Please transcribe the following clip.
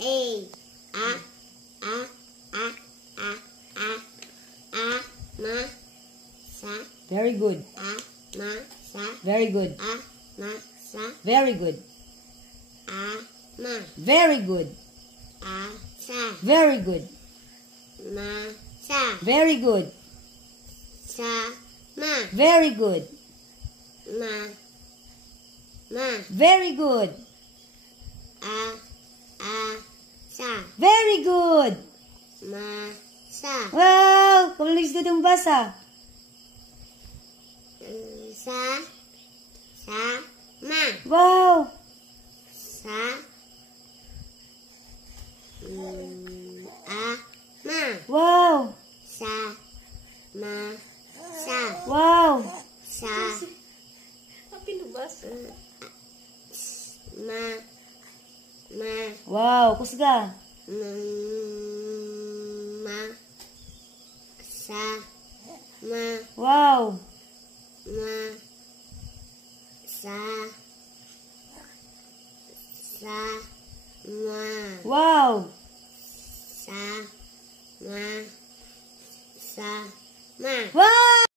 A. A. A. A. A. A. A. Ma. Sa. Very good. A. Ma. Sa. Very good. A. Ma. Sa. Very good. A. Ma. Very good. A. Sa. Very good. Ma. Sa. Very good. Sa. Ma. Very good. Ma. Ma. Very good. A. A. Sa. Very good. Ma. Sa. Wow! Kabilis na itong basa. Sa. Sa. Ma. Wow! Sa. A. Ma. Wow! Sa. Ma. Sa. Wow! Sa. Ma. Ma. Wow! Kusga. Ma. Sa. Ma. Wow! Ma. Sa. Sa. Ma. Wow! Sa. Ma. Sa. Ma. Wow!